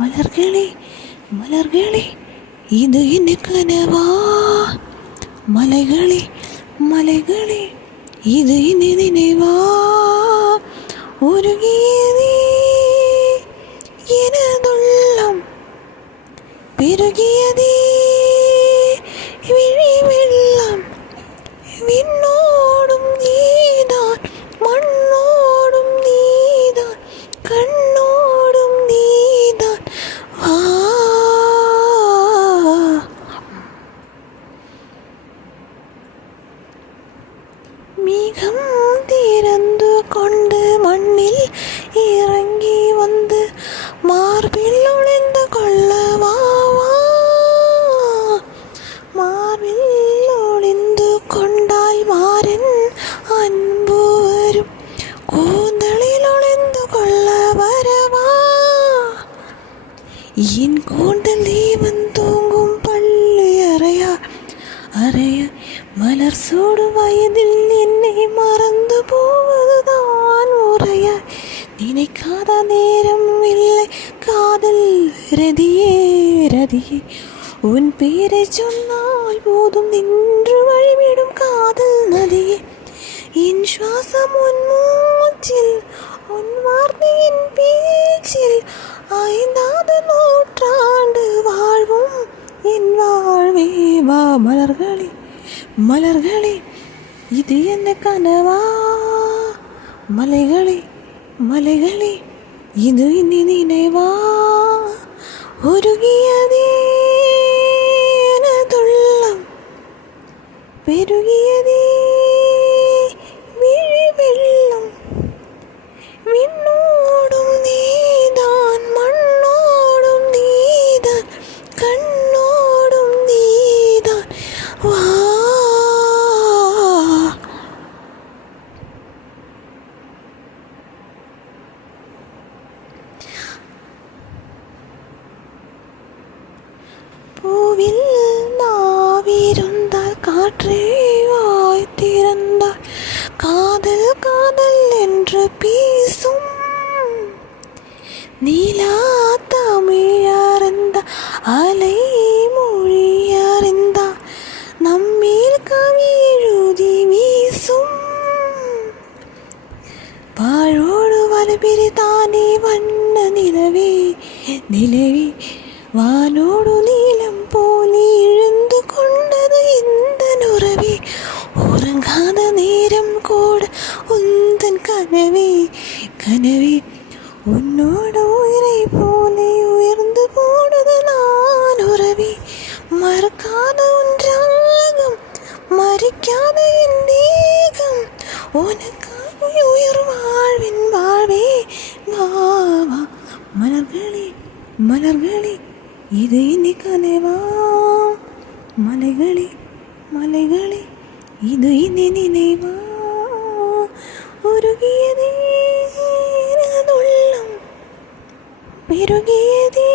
மலர்களே மலர்களே இது என்ன கனவா? மலைகளே மலைகளே இது என்ன நினைவா? உருகியதே எனதுள்ளம், பெருகியதே விழி வெள்ளம். விண்ணோடும் நீதான், மண்ணோடும் நீதான், கண்ணோடும் நீதான். மிகம் திறந்து கொண்டு மண்ணில் இறங்கி வந்து மார்பில் ஒளிந்து கொள்ளவா? மார்பில் ஒளிந்து கொண்டால் மாறன் அன்பு வரும், கூந்தலில் ஒளிந்து கொள்ள வரவா? என் கூந்தல் தேவன் தூங்கும் பள்ளி அறையா அறைய மலர் சூடு வயதில் என்னை மறந்து போவதுதான் உரைய. நினைக்காத நேரம் இல்லை காதல் ரதியே ரதியே, உன் பேரை சொன்னால் போதும் நின்று வழிவிடும் காதல் நதியே. என் சுவாசம் உன் மூச்சில், உன் வார்த்தையின் பேச்சில், ஐந்தாவது நூற்றாண்டு வாழ்வும் என் வாழ்வே வா. மலர்களே மலர்களே இது என்ன கனவா? மலைகளே மலைகளே இது என்ன நினைவா? உருகியதே எனதுள்ளம், பெருகியதே விழி வெள்ளம். விண்ணோடும் நீதான், மண்ணோடும் நீதான், கண்ணோடும் நீதான். வா. பூவில் நாவிருந்தால் காற்றே வாய் திறந்தால் காதல் காதல் என்று பேசும். நீலா தமிழறிந்த அலை மொழியறிந்த நம்மேல் கவி எழுதி வீசும். வாழோடு வலுப்பிரித்தானே வண்ண நிலவே நிலவே, வானோடு நீளம் போலி இழுந்து கொண்டது இந்த நுறவே. உறங்காத நேரம் கூட உந்தன் கனவே கனவே, உன்னோட உயிரை போலே உயர்ந்து போனது நான் உறவே. மறக்காத ஒன்றாகும், மறிக்காத என் தேகம், உனக்காக உயிர் வாழ்வின் வாழ்வே வா வா. மலர்களே மலர்களே இது என்ன கனவா? மலைகளே மலைகளே இது என்ன நினைவா? உருகியதே எனதுள்ளம், பெருகியதே